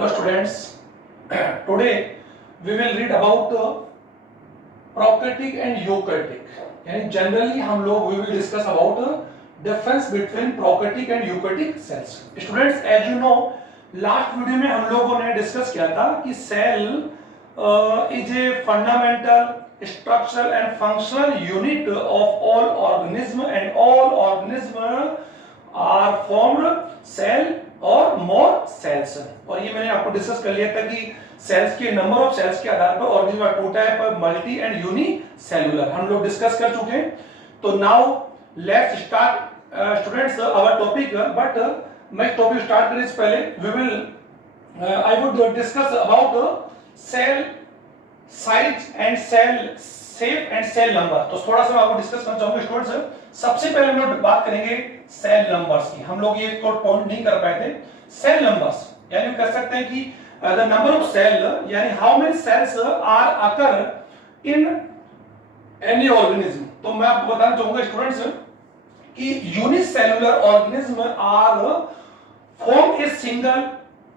Hello students, today we will read about prokaryotic and eukaryotic. यानी generally हम लोग we will discuss about difference between prokaryotic and eukaryotic cells. Students, as you know, last video में हम लोगों ने discuss किया था कि cell is a fundamental structural and functional unit of all organism and all organism are formed cell और मोर sales. और ये मैंने आपको डिस्कस कर लिया था कि सेल्स के नंबर ऑफ सेल्स के आधार पर ऑर्गेनिज्म का टू टाइप है, मल्टी एंड यूनी सेलुलर, हम लोग डिस्कस कर चुके हैं। तो now let's start students our topic. But मैं टॉपिक स्टार्ट करने से पहले we will I would discuss about cell size and cell shape and cell number. तो थोड़ा सा मैं आपको डिस्कस करना चाहूंगा स्टूडेंट्स। सबसे पहले हम लोग बात करेंगे सेल नंबर्स की। हम लोग ये पॉइंट नहीं कर पाए थे। सेल नंबर्स यानी कह सकते हैं कि द नंबर ऑफ सेल यानी how many cells are occur in any organism. तो मैं आपको बताना चाहूंगा स्टूडेंट्स कि unicellular organism are form a single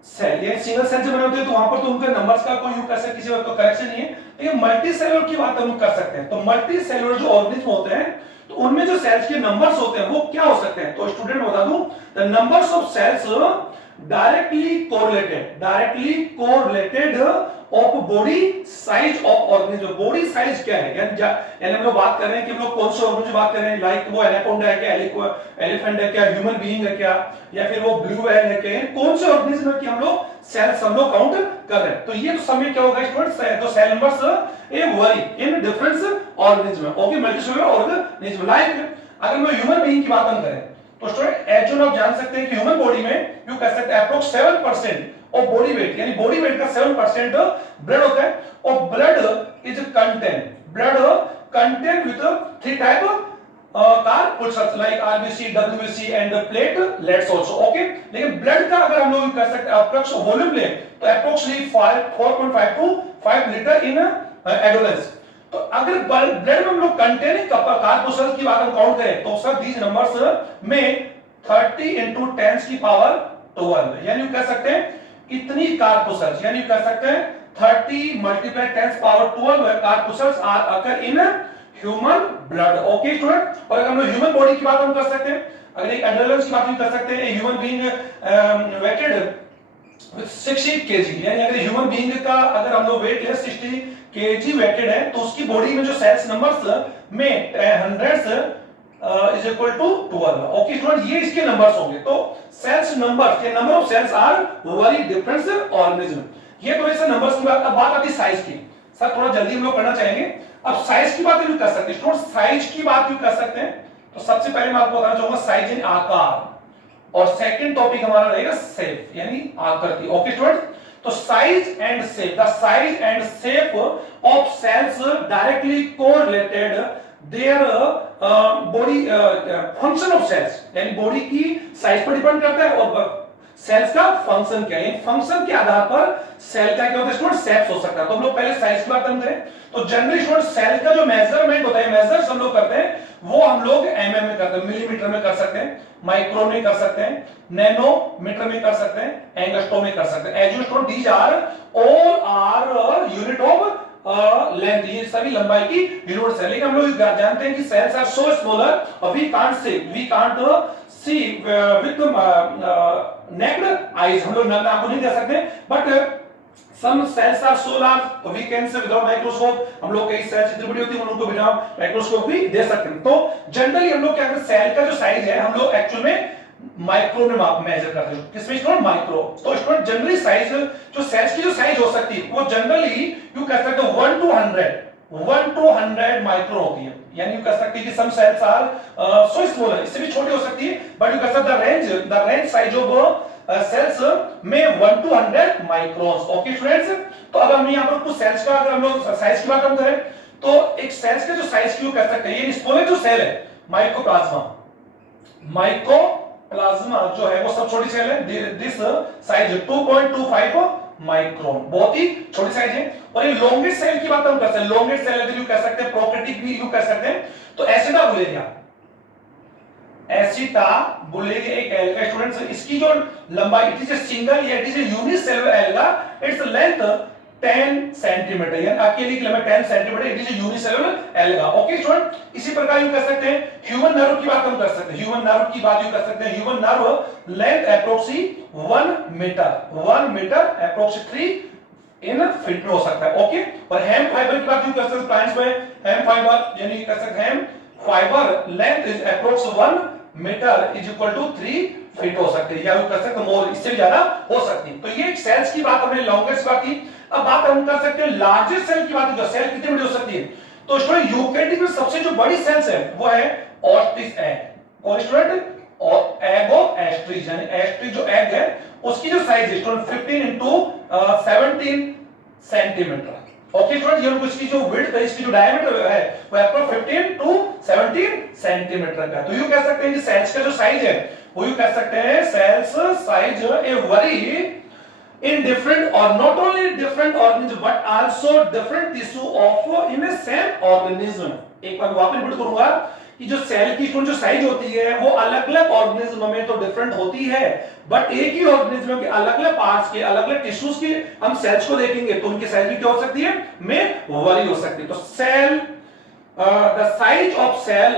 cell. ये सिंगल सेल से बने होते हैं तो वहां पर तो उनके नंबर्स का कोई यूज कर सकते किसी वक्त तो करेक्शन नहीं है। लेकिन मल्टी सेलुलर की बात हम कर सकते हैं। तो मल्टी सेलुलर जो ऑर्गेनिज्म होते हैं तो उनमें जो सेल्स के नंबर्स होते हैं वो क्या हो सकते हैं। तो स्टूडेंट बता दूं, the numbers of cells directly correlated of body size of organism. Body size क्या है यानी हम लोग बात कर रहे हैं कि हम लोग कौन से ऑर्गेनिज्म बात कर रहे हैं, लाइक वो एनाकोंडा है क्या, एलिफेंट है क्या, ह्यूमन बीइंग है क्या, या फिर वो ब्लू व्हेल है क्या, कौन से ऑर्गेनिज्म है कि हम लोग सेल्स हम लोग काउंट कर रहे हैं। तो ये तो समय क्या होगा स्टूडेंट्स, तो cell numbers a vary in different organism. Okay, multicellular organism. Like अगर मैं ह्यूमन बीइंग की बात हम करें तो स्टूडेंट एज जो आप जान सकते हैं कि ह्यूमन बॉडी में यू कह सकते हैं अप्रोक्स 7% ऑफ बॉडी वेट यानी बॉडी वेट का 7% ब्लड होता है। और blood contain with three type carbohydrates like RBC, WBC and platelets also. Okay, लेकिन ब्लड का अगर हम लोग कह सकते हैं अप्रोक्स वॉल्यूम ले तो approximately 4.5 to 5 litre in adolescence. तो अगर ब्लड में हम लोग कंटेनिंग कार्बोहाइड्रेट्स की बात हम काउंट करें तो सर दीज नंबर्स में 30 into 10 की पावर 12 यानी कह सकते हैं इतनी कार्बोहाइड्रेट्स यानी कह सकते हैं 30 multiply 10 power 12 carbohydrates are occur in human blood. Okay student, और अगर हम लोग ह्यूमन बॉडी की बात हम कर सकते हैं, अगर एक एडल्ट की बात हम कर सकते हैं, ह्यूमन बीइंग वेटेड 60 kg यानी अगर ह्यूमन बीइंग का अगर हम लोग वेट ले 60 kg वेटेड है तो उसकी बॉडी में जो सेल्स नंबर्स में 100 is equal to 12। Okay student, ये इसके नंबर्स होंगे। तो सेल्स नंबर्स के number of cells are very different organism. ये तो ऐसे नंबर्स की बात। अब बात आती है साइज की। सर थोड़ा जल्दी हम लोग करना चाहेंगे। अब साइज की बात भी कर सकते हैं स्टूडेंट, साइज की बात भी कर सकते हैं। तो सबसे पहले मैं आपको बताना चाहूंगा साइज यानी आकार, और सेकंड टॉपिक हमारा रहेगा शेप यानी आकृति। ओके स्टूडेंट, तो size and shape, the size and shape of cells directly correlated their body function of cells यानी बॉडी की साइज पर डिपेंड करता है और सेल्स का फंक्शन क्या है। फंक्शन के आधार पर सेल का क्या होता है स्टूडेंट, शेप्स हो सकता है। तो हम लोग पहले साइज की बात करें तो जनरली स्टूडेंट सेल का जो मेजरमेंट होता है, मेजर्स हम लोग करते हैं वो हम लोग एमएम में करते हैं, मिलीमीटर में कर सकते हैं, माइक्रोन में कर सकते हैं, नैनोमीटर में कर सकते हैं, एंगस्ट्रोम में कर सकते हैं। As you student these are all are unit of length, ये सभी लंबाई की यूनिट्स है। लेकिन हम लोग जानते हैं कि सेल्स आर सो स्मॉलर और we can't see with naked eyes, हम लोग नग्न आंखों नहीं देख सकते, but some cells are so large we can say without microscope हम लोग कई सेल्स इतनी बड़ी होती है उनको बिना माइक्रोस्कोप भी दे सकते हैं। तो जनरली हम लोग क्या करते हैं, सेल का जो साइज है हम लोग एक्चुअल में माइक्रो में मेजर करते हैं। किसमें स्टूडेंट, माइक्रो। तो स्टूडेंट जनरली साइज जो सेल्स की जो साइज हो सकती है वो जनरली यू कह सकते हो 1 to 100 माइक्रो होती है। यानी यू कह सकते हैं कि सम सेल्स आर सो स्मॉलर, इससे भी छोटी हो सकती है, बट यू कह सकते the range size of cells में 1 to 100 माइक्रोन्स। ओके स्टूडेंट्स, तो अब हम यहाँ पर कुछ सेल्स का अगर हम लोग साइज की बात हम करें तो एक सेल्स का जो साइज क्यों कर सकते हैं, ये स्मॉलेस्ट जो सेल है माइकोप्लाज्मा जो है वो सब छोटी सेल है। दिस साइज 2.25 माइक्रोन, बहुत ही छोटी साइज है। और ये लॉन्गेस्ट सेल की बात हम करते हैं, लॉन्गेस्ट सेल यू कह सकते हैं, प्रोकैरियोटिक भी यू कह सकते हैं। तो एसिडा बुलेरिया एसिटाबुलिक एक एल्गा स्टूडेंट्स, इसकी जो लंबाई इट इज ए सिंगल या it is A unicellular alga, its length 10 centimetre, यानी अकेली की लंबाई 10 centimetre, it is A unicellular alga. Okay student, इसी प्रकार यू कर सकते हैं ह्यूमन नर्व की बात हम कर सकते हैं, ह्यूमन नर्व की बात यू कर सकते हैं, human nerve length approx 1 metre approx 3 in feet में हो सकता है। ओके, और हेम फाइबर की बात यू कर सकते हैं प्लांट्स में, हेम फाइबर यानी कर सकते हैं hemp fibre length is approx 1 metre is equal to 3 feet हो सकते हैं, या यू कर सकते हैं मोर, इससे भी ज्यादा हो सकती है। तो ये एक सेल्स की बात हमने लॉन्गेस्ट बात की। अब बात हम कर सकते हैं लार्जेस्ट सेल की बात, जो सेल कितनी बड़ी हो सकती है। तो स्टूडेंट यूकेरियोटिक में सबसे जो बड़ी सेल्स है वो है ऑस्ट्रिच एग, और स्टूडेंट और एग ऑफ एस्ट्रिच, यानी एस्ट्रिच जो एग है उसकी जो साइज है student 15 into 17 centimetre. Okay student, ये इसकी जो विड्थ है, इसकी जो डायमीटर है वो आपको 15 to 17 सेंटीमीटर का। तो यू कह सकते हैं कि सेल्स का जो साइज है वो यू कह सकते हैं cells size a vary in different or not only different organism but also different tissue of in a same organism। एक बार वापस रिपीट करूंगा कि जो सेल की जो साइज होती है वो अलग-अलग ऑर्गेनिज्म में तो डिफरेंट होती है, बट एक ही ऑर्गेनिज्म के अलग-अलग पार्ट्स के अलग-अलग टिश्यूज के हम सेल्स को देखेंगे तो उनकी साइज भी क्या हो सकती है, में वरी हो सकती है। तो cell the size of cell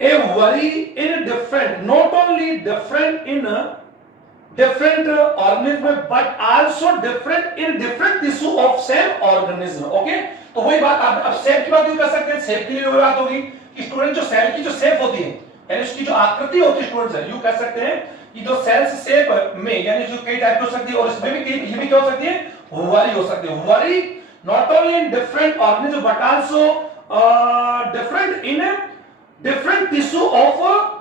a vary in different, not only different in different organism but also different in different tissue of same organism। Okay, तो वही बात अब शेप की बात भी कर सकते हैं, शेप की भी बात होगी कि स्टूडेंट जो सेल की जो शेप होती है यानी उसकी जो आकृति होती है स्टूडेंट्स, यू कह सकते हैं कि जो सेल्स शेप में यानी जो कई टाइप की हो सकती है, और इसमें भी कई ये भी क्या हो सकती है, वरी हो सकती है। Worry not only in different organism but also different in different tissue of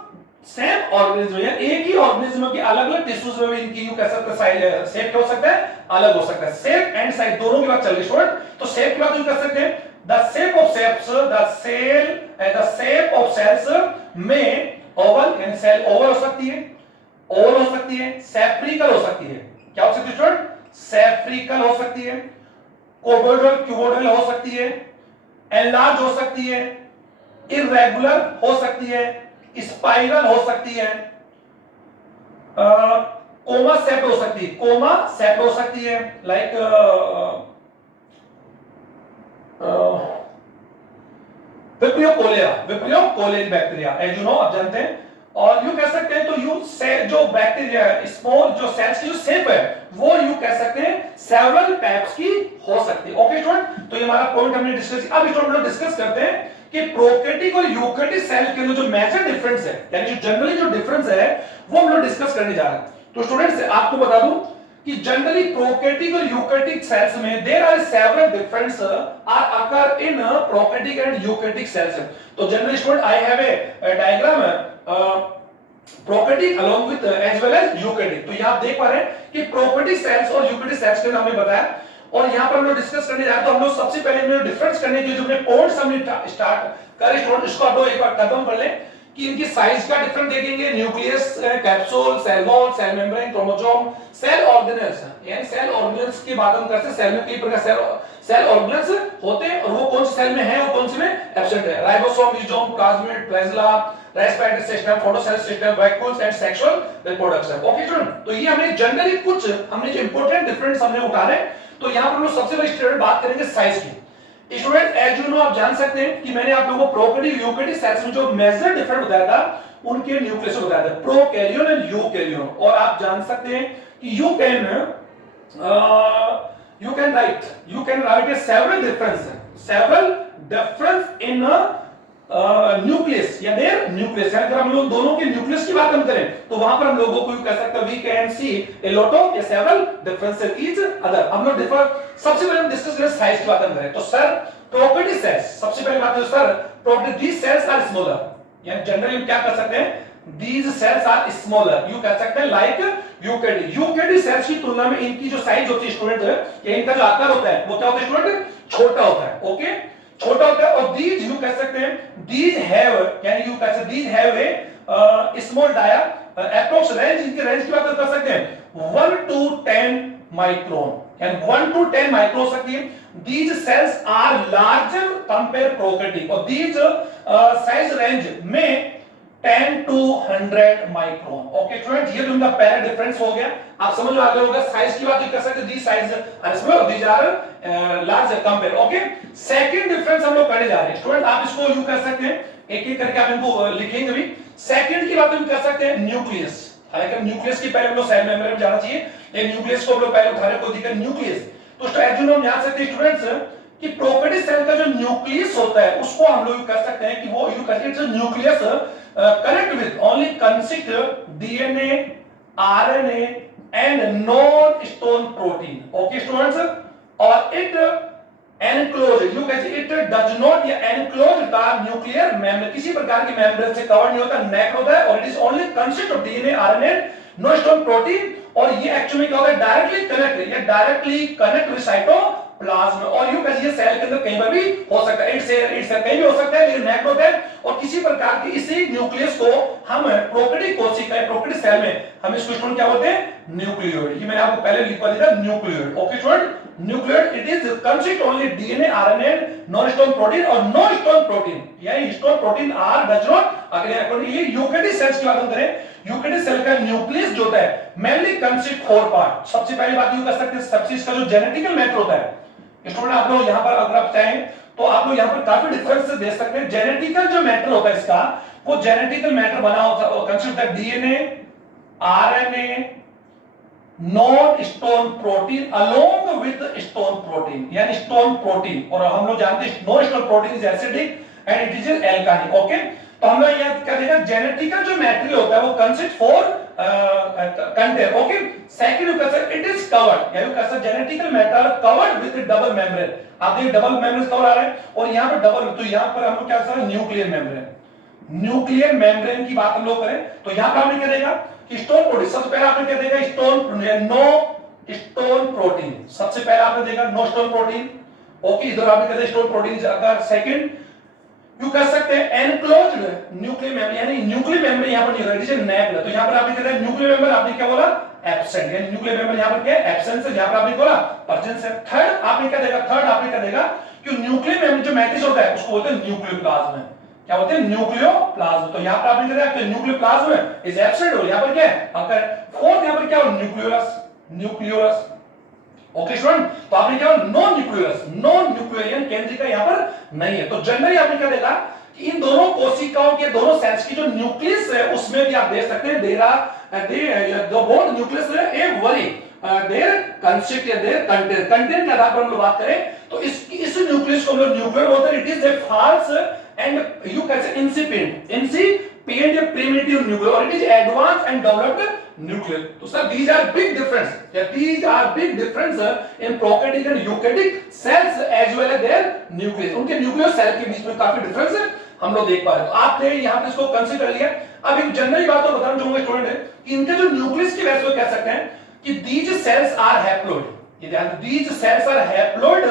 same organism, या एक ही ऑर्गेनिज्म के अलग-अलग टिश्यूज में भी इनकी यू कह सकते हैं साइज शेप क्या हो सकता है, अलग हो सकता है। शेप एंड साइज दोनों की बात चल रही है स्टूडेंट। तो शेप की बात यू कर सकते हैं the shape of cells, the shape of cells में ओवल, यानी सेल ओवल हो सकती है, ओवल हो सकती है, सेफ्रिकल हो सकती है, क्या हो सकती है स्टूडेंट, सेफ्रिकल हो सकती है, कोबोइडल क्यूबोइडल हो सकती है, एनलार्ज हो सकती है, इररेगुलर हो सकती है, स्पाइरल हो सकती है, कोमा सेप्ट हो सकती है, कोमा सेप्ट हो सकती है, like Vibrio cholerae bacteria, as you know आप जानते हैं। और यू कह सकते हैं तो यू से जो बैक्टीरिया स्मॉल जो सेल्स की जो शेप है वो यू कह सकते हैं सेवरल टाइप्स की हो सकती है। ओके स्टूडेंट, तो ये हमारा पॉइंट हमने डिस्कस किया। अब स्टूडेंट लोग डिस्कस करते हैं कि प्रोकैरियोटिक और यूकैरियोटिक सेल के अंदर जो मेजर डिफरेंस है, यानी जो जनरली जो डिफरेंस है वो हम लोग डिस्कस करने जा रहे हैं। तो स्टूडेंट्स आपको बता दूं कि जनरली प्रोकैरियोटिक और यूकैरियोटिक सेल्स में there are several difference are occur in prokaryotic and eukaryotic cells. तो generally student I have a diagram prokaryotic along with as well as eukaryotic. तो यहां आप देख पा रहे हैं कि प्रोकैरियोटिक सेल्स और यूकैरियोटिक सेल्स के नाम में बताया, और यहां पर हम लोग डिस्कस करने जा रहे हैं। तो हम लोग सबसे पहले में डिफरेंस करने के जो अपने पॉइंट्स हमने स्टार्ट करे स्टूडेंट, इसको आप लोग एक बार खत्म कर लें कि इनकी साइज का डिफरेंस देखेंगे, nucleus, capsule, cell wall, cell membrane, chromosome, cell organelles, यानी सेल ऑर्गेनेल्स की बात हम करते हैं। सेल में कई प्रकार सेल ऑर्गेनेल्स होते हैं और वो कौन से सेल में है और कौन से में एब्सेंट है। राइबोसोम, यूजोम, plasmid, plasma, respiratory system, photocell system, vacuoles and sexual reproduction. Okay student, तो ये हमने जनरली कुछ हमने जो इंपॉर्टेंट डिफरेंस हमने उठा रहे हैं। तो यहां पर हम लोग सबसे पहले स्टूडेंट बात करेंगे साइज की। स्टूडेंट एज यू नो आप जान सकते हैं कि मैंने आप लोगों को प्रोकैरियोटिक यूकैरियोटिक सेल्स में जो मेजर डिफरेंस बताया था उनके न्यूक्लियस बताया था, प्रोकैरियोन एंड यूकैरियोन। और आप जान सकते हैं कि you can write A several difference in nucleus या देयर न्यूक्लियस। अगर हम लोग दोनों के न्यूक्लियस की बात हम करें तो वहां पर हम लोगों को कह सकते हैं we can see a lot of या सेवरल डिफरेंसेस ईच अदर। हम लोग सबसे पहले हम डिस्कस करें साइज की बात हम करें तो सर प्रोकैरियोटिक सेल्स, सबसे पहले बात है sir prokaryotic these cells are smaller, यानी जनरली हम क्या कर सकते हैं, these cells are smaller, you कह सकते हैं like यूकैरियोटिक। यूकैरियोटिक सेल्स की तुलना में इनकी जो साइज होती है स्टूडेंट, या इनका जो आकार होता है वो क्या होता है स्टूडेंट, छोटा होता है। ओके, छोटा होता है। और these यू कह सकते हैं these have, यानी यू कह सकते हैं these have a small dia, approx range, इनकी रेंज की बात कर सकते हैं 1 to 10 माइक्रोन, यानी 1 to 10 माइक्रोन हो सकती है। These cells are larger compare prokaryotic, और these size range में 10 to 100 माइक्रोन। ओके स्टूडेंट, ये तो इनका पहला डिफरेंस हो गया। आप समझ में आ गया होगा। साइज की बात कर सकते हैं, the size these are large compare. Okay, second difference हम लोग करने जा रहे हैं स्टूडेंट। आप इसको यू कर सकते हैं, एक एक करके आप इनको लिखेंगे भी। सेकंड की बात हम कर सकते हैं न्यूक्लियस। हालांकि न्यूक्लियस की पहले हम लोग सेल मेम्ब्रेन में जाना चाहिए, लेकिन न्यूक्लियस को हम लोग पहले उठाने को दिक्कत न्यूक्लियस। तो एज हम जान सकते हैं स्टूडेंट्स कि प्रोकैरियोटिक सेल का जो न्यूक्लियस होता है उसको हम लोग कर सकते हैं कि वो यू कहते हैं nucleus connect with only consist DNA, RNA and non stone protein. Okay students, और इट एनक्लोज, यू कहते इट डज नॉट या एनक्लोज द न्यूक्लियर मेम्ब्रेन, किसी प्रकार की मेम्ब्रेन से कवर नहीं होता, नेक होता है, और it is only consist of DNA, RNA, no stone protein. और ये एक्चुअली क्या होता है, डायरेक्टली कनेक्ट या डायरेक्टली कनेक्ट विद साइटोप्लाज्म। और यू कहते सेल के अंदर कहीं पर भी हो सकता है, इट से कहीं भी हो सकता है, लेकिन नेक होता है। और किसी प्रकार की इसी न्यूक्लियस को हम प्रोकैरियोटिक कोशिका, प्रोकैरियोटिक सेल में हम इसको स्टूडेंट क्या बोलते हैं, न्यूक्लियोइड। ये मैंने आपको पहले लिखवा दिया था, nucleoid. Okay student, nucleoid it is consist only DNA, RNA, non stone protein और नो स्टोन प्रोटीन, यानी stone protein are does not. अगर ये यूकेरियोटिक सेल्स की बात हम करें, यूकेरियोटिक सेल का न्यूक्लियस जो होता है मेनली कंसिस्ट 4 पार्ट। सबसे पहली बात यू कर सकते हैं, सबसे इसका जो जेनेटिकल मैटर होता है स्टूडेंट, आप लोग यहां पर अगर आप चाहें तो आप लोग यहां पर काफी डिफरेंस दे सकते हैं। जेनेटिकल जो मैटर होता है इसका, वो जेनेटिकल मैटर बना होता है consist of DNA, RNA, non stone protein along with stone protein, यानी स्टोन प्रोटीन। और हम लोग जानते हैं non stone protein is acidic and it is एल्कानिक। ओके, तो हम लोग यहां क्या देखा, जेनेटिकल जो मैटेरियल होता है वो consist for contain. Okay, second you कह सकते इट इज कवर्ड, या यू कह सकते genetical matter covered with double membrane. आप देखिए डबल मेम्ब्रेन कवर आ रहा है, और यहां पर डबल, तो यहां पर हम लोग क्या कर न्यूक्लियर मेम्ब्रेन। न्यूक्लियर मेम्ब्रेन की बात हम लोग करें तो यहां पर हमने क्या देखा कि स्टोन प्रोटीन, सबसे पहले आपने क्या देखा, स्टोन नो स्टोन प्रोटीन, सबसे पहले आपने देखा नो स्टोन प्रोटीन। ओके, इधर आपने कहते स्टोन प्रोटीन। अगर सेकंड यू कह सकते हैं एनक्लोज्ड न्यूक्लियर मेम्ब्रेन, यानी न्यूक्लियर मेम्ब्रेन यहां पर नहीं होता, इट इज नेक्ड। तो यहां पर आपने कहते हैं न्यूक्लियर मेम्ब्रेन, आपने क्या बोला, एब्सेंट, यानी न्यूक्लियर मेम्ब्रेन यहां पर क्या है, एब्सेंस है, जहां पर आपने बोला प्रेजेंस है। थर्ड आपने क्या देखा, थर्ड आपने क्या देखा कि न्यूक्लियर मेम्ब्रेन जो मैट्रिक्स होता है उसको बोलते हैं न्यूक्लियोप्लाज्म। क्या बोलते हैं, न्यूक्लियोप्लाज्म। तो यहां पर आपने क्या देखा कि न्यूक्लियोप्लाज्म इज एब्सेंट, और यहां पर क्या है, अगर फोर्थ यहां पर क्या हो, न्यूक्लियोलस, न्यूक्लियोलस। ओके स्टूडेंट, तो आपने क्या, नॉन न्यूक्लियोलस, नॉन न्यूक्लियर केंद्रिका यहां पर नहीं है। तो जनरली आपने क्या देखा कि इन दोनों कोशिकाओं के, दोनों सेल्स की जो न्यूक्लियस है उसमें भी आप देख सकते हैं the both nucleus a vary there consist या देयर कंटेंट के आधार पर हम लोग बात करें तो इस न्यूक्लियस को हम लोग न्यूक्लियर बोलते हैं। It is a false and you can say incipient या प्रिमिटिव न्यूक्लियर, और it is advance and developed nuclear. तो sir these are big difference, या these are big difference in prokaryotic and eukaryotic cells as well as their nucleus. उनके nuclear cell के बीच में काफी difference है, हम लोग देख पा रहे हैं। तो आपने यहां पे इसको कंसीडर कर लिया। अब एक जनरल बात तो बताना चाहूंगा स्टूडेंट है कि इनके जो न्यूक्लियस की वैल्यू कह सकते हैं कि दीज सेल्स आर हैप्लॉइड, ये ध्यान, these cells are haploid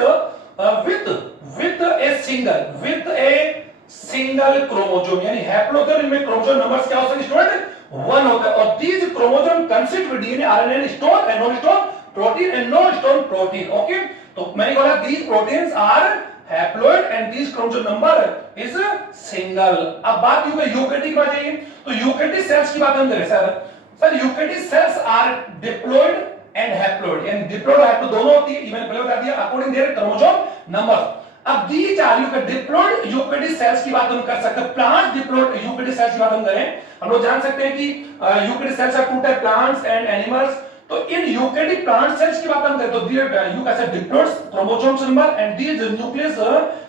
with a single chromosome, यानी हैप्लॉइड इनमें क्रोमोसोम नंबर्स क्या हो सकते हैं स्टूडेंट, 1 होता है। और these chromosome consist with DNA, RNA, stone and non stone protein and no stone protein. Okay, तो मैंने बोला these proteins are haploid and this chromosome number is single. अब बात यूकैरियोटिक की बात है, तो यूकैरियोटिक सेल्स की बात हम करें sir eukaryotic cells are diploid and haploid, यानी डिप्लॉइड और हैप्लॉइड दोनों होती है, मैंने पहले बता दिया, अकॉर्डिंग देयर क्रोमोसोम नंबर। अब these are diploid eukaryotic cells की बात हम कर सकते हैं। प्लांट डिप्लॉइड यूकैरियोटिक सेल्स की बात हम करें, हम लोग जान सकते हैं कि eukaryotic cells are two type, plants and animals. तो इन यूकैरियोटिक प्लांट सेल्स की बात हम करें तो यू कैसे diploid chromosomes number and these nucleus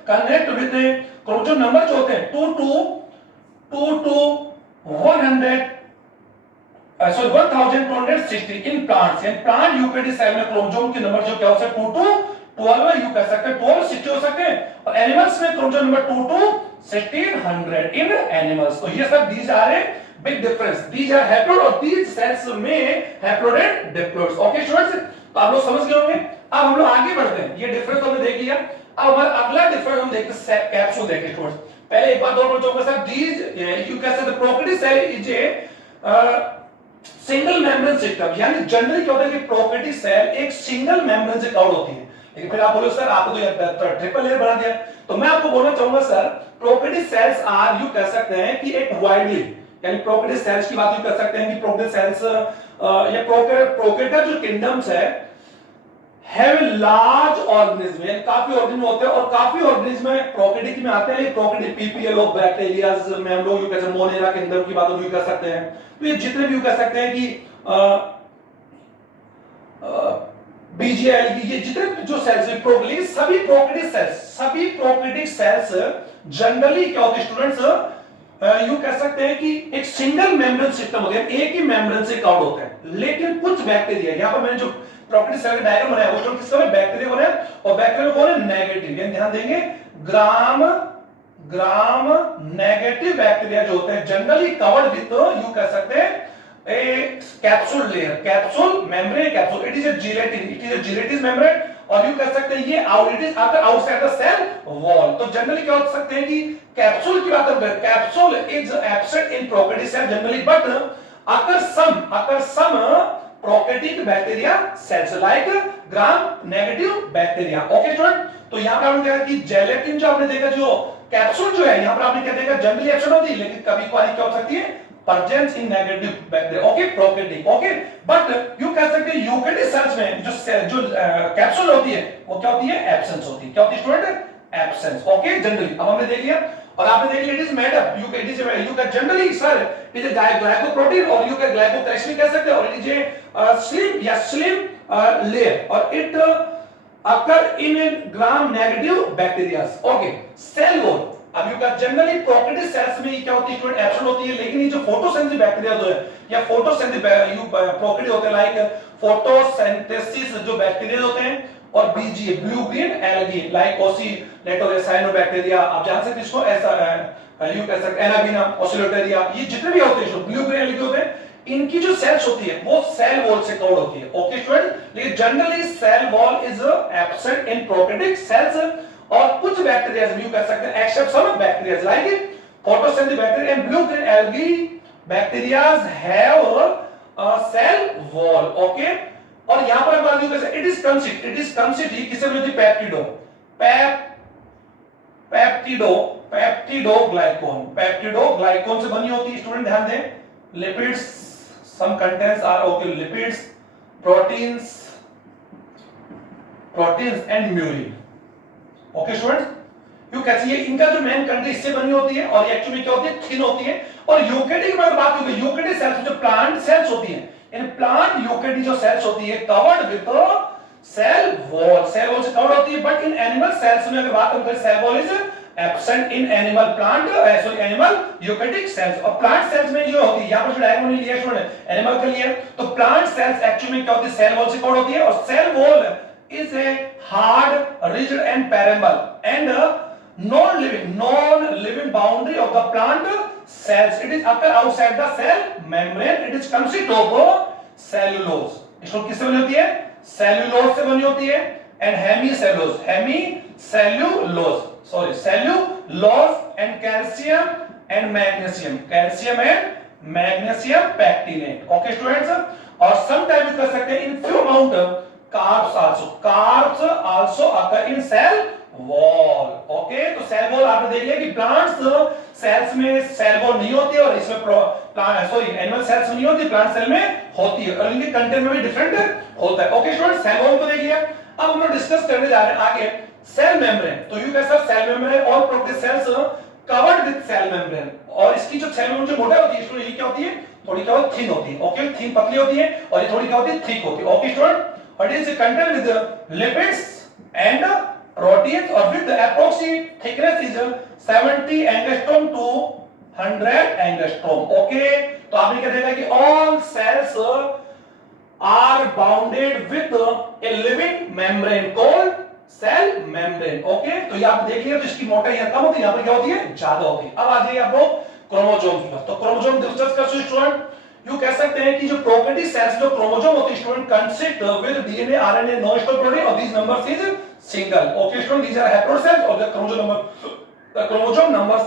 connect with chromosome number जो होते हैं 2 to 1260 इन प्लांट्स, यानी प्लांट यूकैरियोटिक सेल में क्रोमोसोम के नंबर जो क्या हो सकते हैं 2 to 12 यू कह सकते हैं 1260 हो सकते हैं। और एनिमल्स में chromosome number 2 to 1600 in animals. तो ये सब these are a big difference, these are haploid और दीज सेल्स में haploid and diploid. Okay students, तो आप लोग समझ गए होंगे। अब हम लोग आगे बढ़ते हैं, ये डिफरेंस हमने देख लिया। अब हमारा अगला डिफरेंस हम देखते हैं कैप्सूल देखते स्टूडेंट्स। पहले एक बात और बोल दूंगा sir, these you can say the prokaryotic cell is a single membrane system, यानी जनरली क्या होता है कि प्रोकैरियोटिक सेल एक सिंगल मेम्ब्रेन से कवर्ड होती है। लेकिन फिर आप बोलो सर आपको तो ट्रिपल लेयर बना दिया, तो मैं आपको बोलना चाहूंगा sir prokaryotic cells are, you कह सकते हैं कि एक वाइडली यानी प्रोकैरियोटिक सेल्स की बात कर सकते हैं कि प्रोकैरियोटिक सेल्स या प्रोकैरियोटिक जो किंगडम्स है हैव लार्ज ऑर्गेनिज्म, यानी काफी ऑर्गेनिज्म होते हैं और काफी ऑर्गेनिज्म प्रोकैरियोटिक में आते हैं। प्रोकैरियोटिक पीपीएल ऑफ बैक्टीरियाज में हम लोग कैसे मोनेरा किंगडम की बात भी कर सकते हैं। तो ये जितने भी कर सकते हैं कि बीजीएल की ये जितने जो सेल्स है प्रोकैरियोटिक, सभी प्रोकैरियोटिक सेल्स जनरली क्या होते हैं स्टूडेंट्स, यू कह सकते हैं कि एक सिंगल मेम्ब्रेन सिस्टम होता है, एक ही मेम्ब्रेन से कवर्ड होता है। लेकिन कुछ बैक्टीरिया, यहां पर मैंने जो प्रोकैरियोटिक सेल का डायग्राम बनाया उसमें किस तरह बैक्टीरिया बने और बैक्टीरिया कौन है नेगेटिव, यानी ध्यान देंगे ग्राम नेगेटिव बैक्टीरिया जो होते हैं जनरली कवर्ड विद यू कह सकते हैं a capsule layer, capsule membrane, capsule it is a gelatin membrane और यू कह सकते हैं ये it is outside the cell wall। तो जनरली क्या हो सकते हैं कि कैप्सूल की बात करें, capsule is absent in prokaryotic cell generally but occur some prokaryotic bacteria cells like gram negative bacteria। Okay student, तो यहां पर आपने देखा कि जेलेटिन जो आपने देखा जो कैप्सूल जो है यहां पर आपने क्या देखा जनरली एब्सेंट होती है, लेकिन कभी-कभार क्या हो सकती है presence in negative bacteria, okay prokaryotic, okay but you कह सकते हैं यूकेरियोटिक सेल्स में जो कैप्सूल होती है वो क्या होती है एब्सेंस होती है। क्या होती है स्टूडेंट एब्सेंस, ओके जनरली। अब हमने देख लिया और आपने देख लिया it is made up you can generally sir it is glycoprotein और यू कैन ग्लाइकोक्रेस्टिन कह सकते हैं और it is A slim layer और it occur in a gram negative bacteria, okay cell wall। अब यू का जनरली प्रोकैरियोटिक सेल्स में क्या होती है स्टूडेंट एब्सेंट होती है, लेकिन ये जो फोटोसिंथेसिस बैक्टीरिया जो है या फोटोसिंथेसिस यू प्रोकैरियोटिक होते हैं लाइक फोटोसिंथेसिस जो बैक्टीरिया होते हैं और BG blue green algae like oscillatoria cyanobacteria, आप जान सकते इसको ऐसा यू कह सकते हैं एनाबिना ओसिलेटोरिया, ये जितने भी होते हैं ब्लू ग्रीन एल्गी होते हैं इनकी जो सेल्स होती है वो सेल वॉल से कवर्ड होती है। ओके स्टूडेंट, लेकिन generally cell wall is absent in prokaryotic cells और कुछ बैक्टीरिया यू कह सकते हैं except some bacteria like photosynthetic bacteria and blue green algae bacteria have a cell wall. Okay, और यहां पर बात यू कह सकते इट इज कंसिड किससे बनी होती है पेप्टिडोग्लाइकॉन से बनी होती है स्टूडेंट ध्यान दें। Lipids some contents are okay lipids proteins and murin। Okay students, you कैसे ये इनका जो मेन कंट्री इससे बनी होती है और एक्चुअली क्या होती है थिन होती है। और यूकेरियोटिक में बात होगी यूकेरियोटिक सेल्स जो प्लांट सेल्स होती हैं इन प्लांट यूकेरियोटिक जो सेल्स होती है कवर्ड विद सेल वॉल से कवर्ड होती है। बट इन एनिमल सेल्स में अगर बात करें cell wall is absent in animal animal eukaryotic cells. और प्लांट सेल्स में जो होती है यहां पर जो डायग्राम लिया है स्टूडेंट एनिमल के लिए, तो प्लांट सेल्स एक्चुअली में क्या होती है सेल वॉल से कवर्ड होती है और cell wall is a hard, rigid and permeable and non-living boundary of the plant cells. It is occur outside the cell membrane. It is consist of cellulose. इसको किससे बनी होती है सेल्यूलोज से बनी होती है and cellulose and calcium and magnesium pectinate। Okay students, और sometimes कर सकते हैं in few amount carbs also occur in cell wall। Okay, तो सेल वॉल आपने देख लिया कि प्लांट्स सेल्स में सेल वॉल नहीं होती है और इसमें एनिमल सेल्स में नहीं होती, प्लांट सेल में होती है और इनके कंटेंट में भी डिफरेंट होता है। ओके स्टूडेंट, सेल वॉल को देख लिया। अब हम लोग डिस्कस करने जा रहे हैं आगे सेल मेम्ब्रेन। तो यू कैसा cell membrane all prokaryotic cells covered with cell membrane और इसकी जो सेल मेम्ब्रेन जो मोटा होती है स्टूडेंट ये क्या होती है थोड़ी क्या होती है थिन होती है। ओके, थिन पतली होती है और ये थोड़ी क्या होती है थिक होती है। Okay student, but it is contained with lipids and proteins or with the approximate thickness is 70 angstrom to 100 angstrom। okay, तो आपने क्या देखा कि all cells are bounded with a living membrane called cell membrane। okay, तो ये आप देख लिया तो इसकी मोटाई यहाँ कम होती है, यहाँ पर क्या होती है ज्यादा होती है। अब आ जाइए आप लोग क्रोमोसोम पर। तो क्रोमोसोम डिस्कस कर स्टूडेंट, यू कह सकते हैं कि जो प्रोकैरियोटिक सेल्स जो क्रोमोसोम होती है student consist with DNA RNA non stop protein और these numbers is single. Okay student, these are haploid cells और the chromosome numbers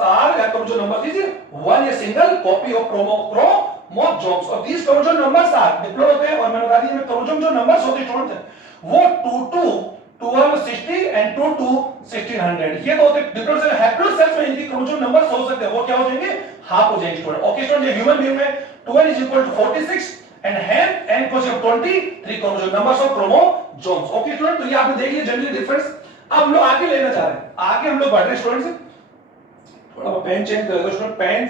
is one a single copy of chromosomes और these chromosome numbers are diploid होते हैं। और मैंने बता दिया chromosome जो नंबर्स होते हैं स्टूडेंट वो 2 1260 एंड 2 to 1600। ये तो होते डिफरेंस है। हैप्लोइड सेल्स में इनकी क्रोमोसोम नंबर्स हो सकते हैं, वो क्या हो जाएंगे, हाफ हो जाएंगे स्टूडेंट। ओके स्टूडेंट, ये ह्यूमन बीइंग में 12 is equal to 46 एंड हैन n equals to 23 chromosome numbers of chromosomes. Okay student, तो ये आपने देख लिया जनरली डिफरेंस। अब हम लोग आगे लेना चाह रहे हैं, आगे हम लोग बढ़ रहे हैं स्टूडेंट्स। थोड़ा पेन चेंज कर दो स्टूडेंट, पेन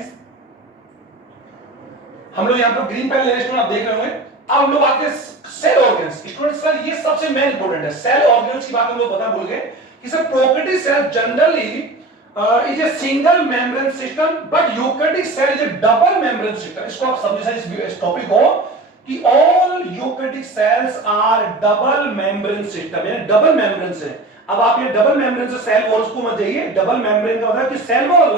हम लोग यहां पर ग्रीन पेन ले रहे हैं स्टूडेंट, आप देख रहे होंगे। अब हम लोग आते हैं सेल ऑर्गन्स। स्टूडेंट सर ये सबसे मेन इंपॉर्टेंट है, सेल ऑर्गन्स की बात हम लोग बता भूल गए कि sir prokaryotic cell generally is a single membrane system but eukaryotic cell is a double membrane system. इसको आप समझिए इस टॉपिक को कि all eukaryotic cells are double membrane system, यानी डबल मेम्ब्रेन से। अब आप ये डबल मेम्ब्रेन से सेल वॉल्स को मत जाइए। डबल मेम्ब्रेन का मतलब कि cell wall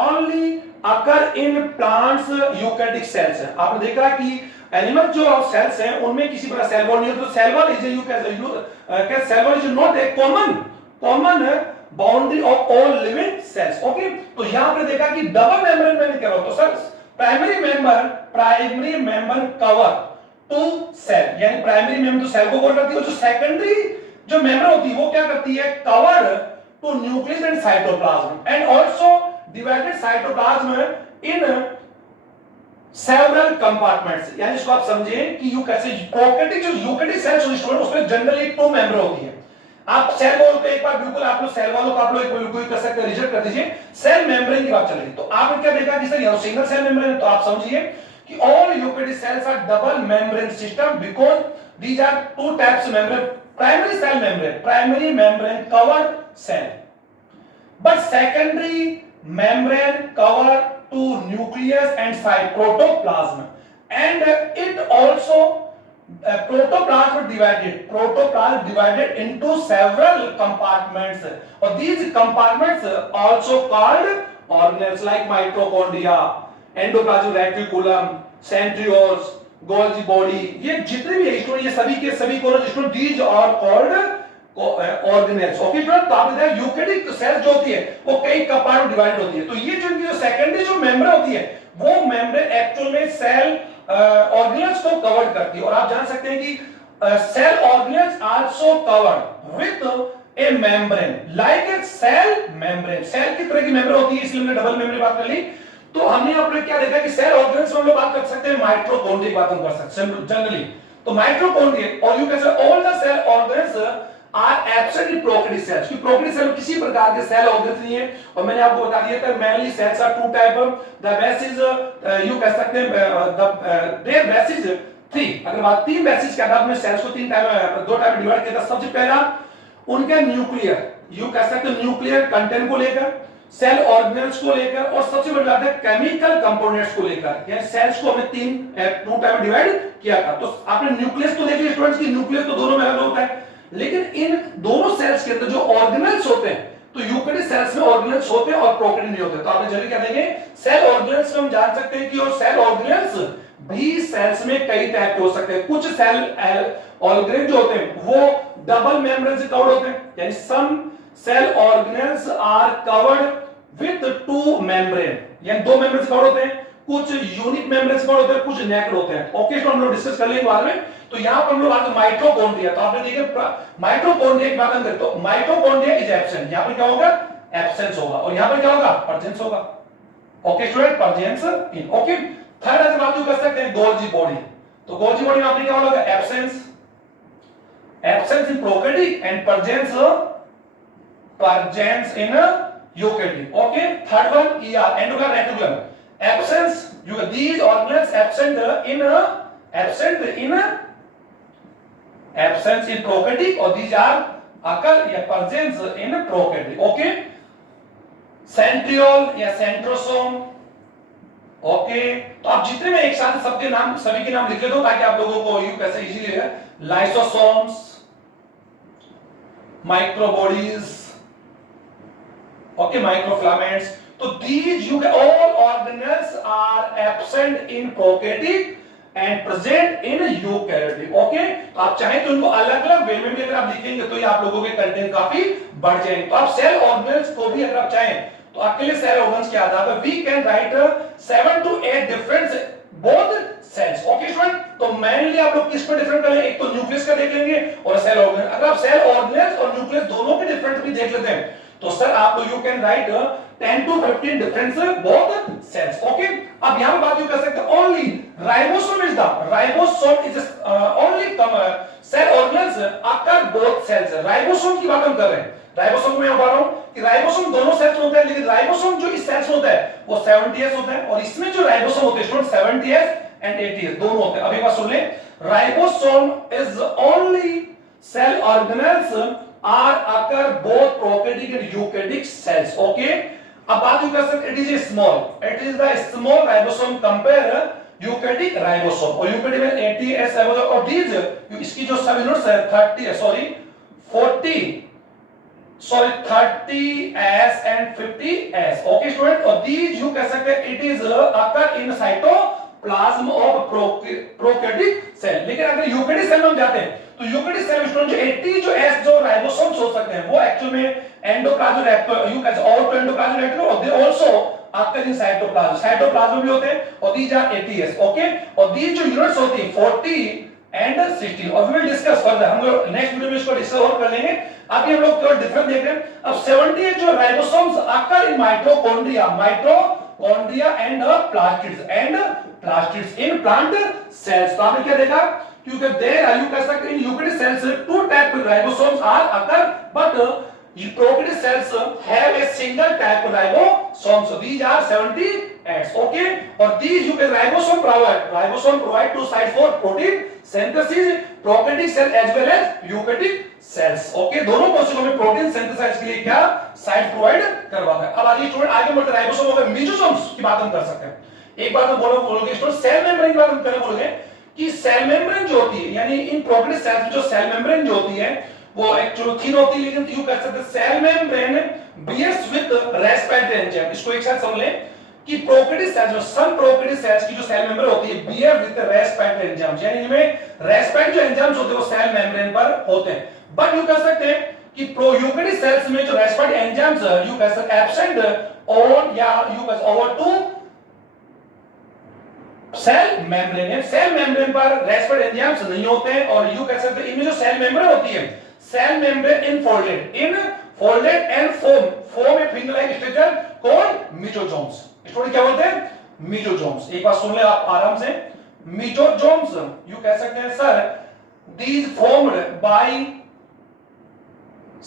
only occur in plants eukaryotic cells है। आपने देखा कि एनिमल जो सेल्स हैं उनमें किसी प्रकार सेल वॉल नहीं होता। तो cell wall is cell wall is not a common boundary of all living cells. Okay, तो यहां पे देखा कि डबल मेम्ब्रेन मैंने क्या होता, तो sir primary member cover to cell, यानी प्राइमरी मेंबर तो सेल को कवर करती है, और जो सेकेंडरी जो मेंबर होती है वो क्या करती है, cover to nucleus and cytoplasm and also divided cytoplasm in several compartments. यानी इसको आप समझिए कि यू कैसे प्रोकैरियोटिक जो यूकैरियोटिक सेल्स होती है उसमें जनरली 2 मेंबर होती है। आप सेल वॉल पे एक बार बिल्कुल आप लोग सेल वॉल को आप लोग बिल्कुल कर सकते हैं, रिजेक्ट कर दीजिए। सेल मेम्ब्रेन की बात चल रही, तो आपने क्या देखा कि सर ये सिंगल सेल मेम्ब्रेन है, तो आप समझिए कि all eukaryotic cells are double membrane system because these are 2 types membrane. Primary cell membrane, primary membrane covered cell, but secondary membrane cover to nucleus and cytoplasm, and it also protoplasm divided into several compartments, or these compartments also called organelles like mitochondria, endoplasmic reticulum, centrioles, Golgi body। ये जितने भी है ये सभी के सभी student these are called organelles. Okay student, तो आपने देखा यूकैरियोटिक सेल जो होती है वो कई कंपार्ट में डिवाइड होती है। तो ये जो सेकेंडरी जो मेम्ब्रेन होती है वो मेम्ब्रेन एक्चुअल में सेल ऑर्गेनेल्स को कवर करती है। और आप जान सकते हैं कि cell organelles also covered with a membrane like a cell membrane. Cell की तरह की मेम्ब्रेन होती है, इसलिए हमने डबल मेम्ब्रेन बात कर ली। तो हमने यहाँ पर क्या देखा कि सेल ऑर्गेनेल्स में हम लोग बात कर सकते हैं, माइटोकॉन्ड्रिया की बात हम कर सकते हैं जनरली। तो माइटोकॉन्ड्रिया और you can say all the cell organelles are absent in prokaryotic cells. कि प्रोकैरियोटिक सेल में किसी प्रकार के सेल ऑर्गेनेल्स नहीं है। और मैंने आपको बता दिया था mainly cells are 2 type, the base is you कह सकते हैं द देयर बेस इज 3। अगर बात 3 बेसिस के आधार में सेल्स को 2 टाइप में डिवाइड किया था। सबसे पहला उनका न्यूक्लियर, यू कह सकते हैं न्यूक्लियर कंटेंट को लेकर, सेल ऑर्गेनेल्स को लेकर, और सबसे बड़ी बात है केमिकल कंपोनेंट्स को लेकर। यानी सेल्स को हमने 2 टाइप में डिवाइड किया था। तो आपने न्यूक्लियस तो देखिए स्टूडेंट्स की न्यूक्लियस तो दोनों में अलग होता है, लेकिन इन दोनों सेल्स के अंदर जो ऑर्गेनेल्स होते हैं, तो यूकैरियोटिक सेल्स में ऑर्गेनेल्स होते हैं और प्रोकैरियोटिक नहीं होते। तो आपने जल्दी क्या देंगे, सेल ऑर्गेनेल्स में हम जान सकते हैं कि और सेल ऑर्गेनेल्स भी सेल्स में कई टाइप के हो सकते हैं। कुछ सेल ऑर्गेनेल जो होते हैं वो डबल मेम्ब्रेन से कवर्ड होते हैं, यानी some cell organelles are covered with 2 membrane, यानी 2 मेम्ब्रेन से कवर्ड होते हैं। कुछ यूनिक मेम्ब्रेन से कवर्ड होते हैं, कुछ नेक्ड होते हैं। ओके, तो हम लोग डिस्कस कर लेंगे बाद में। तो यहां पर हम लोग आते माइटोकॉन्ड्रिया। तो आपने देखा माइटोकॉन्ड्रिया की बात हम करते तो माइटोकॉन्ड्रिया इज एब्सेंट, यहां पर क्या होगा, एब्सेंस होगा, और यहां पर क्या होगा, प्रेजेंस होगा। Okay student, presence in. Okay, third अगर बात कर सकते हैं गोल्जी बॉडी। तो गोल्जी बॉडी में आपने क्या होगा, absence in prokaryotic and presence in eukaryotic. Okay, third one ER endocrine reticulum, absence you these organelles absent in prokaryotic, or these are occur या presence in prokaryotic. Okay, centriole या centrosome. Okay, तो आप जितने में एक साथ सबके नाम सभी के नाम लिख ले दो ताकि आप लोगों को यू कैसे इजीली है। Lysosomes, microbodies, okay, microfilaments. तो these you all organelles are absent in prokaryotic and present in eukaryotic। Okay, तो आप चाहें तो उनको अलग-अलग वे में भी अगर आप लिखेंगे तो ये आप लोगों के कंटेंट काफी बढ़ जाएंगे। तो आप सेल ऑर्गेनेल्स को भी अगर आप चाहें तो अकेले सेल ऑर्गेन्स के आधार पर we can write 7 to 8 different both cells. Okay student, तो मेनली आप लोग किस पे डिफरेंट करेंगे, एक तो न्यूक्लियस का देख लेंगे और सेल ऑर्गेनेल। अगर आप सेल ऑर्गेनेल और न्यूक्लियस दोनों के डिफरेंट भी देख लेते हैं तो सर आप लोग you can write 10 to 15 difference both cells. Okay, अब यहां पे बात यू कर सकते हैं only ribosome is only cell organelles occur both cells. Ribosome की बात हम कर रहे हैं, राइबोसोम में मैं बता रहा हूं कि राइबोसोम दोनों सेल्स में होता है, लेकिन राइबोसोम जो इस सेल्स में होता है वो 70s होता है और इसमें जो राइबोसोम होते हैं स्टूडेंट 70s एंड 80s दोनों होते हैं। अब एक बात सुन ले, ribosome is only cell organelles are occur both prokaryotic and eukaryotic cells. Okay, अब बात यू कर सकते, it is the small ribosome compare eukaryotic ribosome और यूकैरियोटिक में 80s और these इसकी जो सब यूनिट्स है 30s and 50s. Okay student, और these यू कह सकते हैं it is occur in cytoplasm of prokaryotic cell. लेकिन अगर यूकैरियोटिक सेल में हम जाते हैं तो यूकैरियोटिक सेल स्टूडेंट जो 80 जो एस जो राइबोसोम्स हो सकते हैं वो एक्चुअल में endoplasm you can auto endoplasm reticulum और दे आल्सो आकर इन साइटोप्लाज्म भी होते हैं और these are 80s. ओके, और these जो यूनिट्स होती हैं 40 एंड 16 और वी विल डिस्कस फर्दर, हम लोग नेक्स्ट वीडियो में इसको डिस्कस और कर लेंगे। अभी हम लोग केवल डिफरेंस देख रहे हैं। अब 78 जो ribosomes occur in mitochondria and plastids in plant cells. तो आपने क्या देखा, क्योंकि देयर यू कह सकते in eukaryotic cells two type of ribosomes are occur but prokaryotic cells have a single type of ribosome, so these are 70s. Okay, or these you can ribosome provide two sites for protein synthesis, prokaryotic cell as well as eukaryotic cells. Okay, दोनों कोशिकाओं में protein synthesise के लिए क्या site provide करवाता है। अब आगे स्टूडेंट आगे बढ़ते राइबोसोम और मेसोसोम्स की बात हम कर सकते हैं। एक बात हम बोलोगे स्टूडेंट सेल मेम्ब्रेन की बात हम करें, बोलोगे कि सेल मेम्ब्रेन जो होती है यानी इन प्रोकैरियोटिक सेल्स में जो सेल मेम्ब्रेन जो होती है वो एक्चुअली थिन होती है, लेकिन यू कह सकते हैं cell membrane bears with respiratory enzyme. इसको एक साथ समझ लें कि प्रोकैरियोटिक सेल्स जो सम प्रोकैरियोटिक सेल्स की जो सेल मेम्ब्रेन होती है बियर विद रेस्पिरेटरी एंजाइम, यानी इनमें रेस्पिरेटरी जो एंजाइम्स होते हैं वो सेल मेम्ब्रेन पर होते हैं। बट यू कह सकते हैं कि यूकैरियोटिक सेल्स में जो रेस्पिरेटरी एंजाइम्स यू कह सकते हैं एब्सेंट ऑन या यू कह ओवर टू सेल मेम्ब्रेन पर रेस्पिरेटरी एंजाइम्स नहीं होते हैं और यू कह सकते हैं इनमें जो सेल मेम्ब्रेन होती है cell membrane infolded and form a finger like structure called mesosomes. Student क्या बोलते हैं, मेसोसोम्स। एक बार सुन ले आप आराम से, मेसोसोम्स यू कह सकते हैं sir these formed by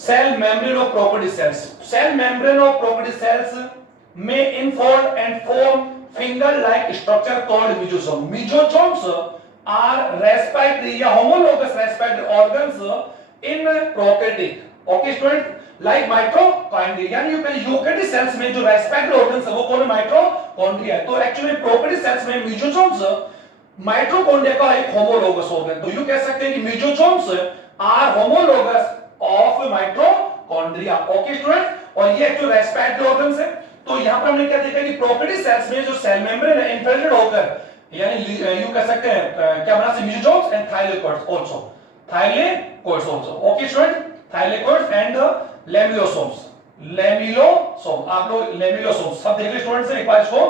cell membrane of prokaryotic cells. Cell membrane of prokaryotic cells में infold and form finger like structure called mesosome. Mesosomes are respiratory या homologous respiratory organs in prokaryotic. Okay student, like mitochondria, यानी eukaryotic cells में जो respiratory organs है वो कौन है, mitochondria. तो एक्चुअली प्रोकैरियोटिक सेल्स में मेसोसोम्स माइटोकॉन्ड्रिया का एक होमोलोगस ऑर्गन, तो यू कह सकते हैं कि mesosomes are homologous of mitochondria. Okay student, और ये एक्चुअली रेस्पिरेटरी ऑर्गन्स है। तो यहां पर हमने क्या देखा कि प्रोकैरियोटिक सेल्स में जो सेल मेम्ब्रेन है इन्फिल्ट्रेट होकर यानी यू कह सकते हैं क्या बना से mesosomes and thylakoids also. Okay student, thylakoids and lamellosome आप लोग लेमिलोसोम सब देख ले स्टूडेंट से एक बार इसको।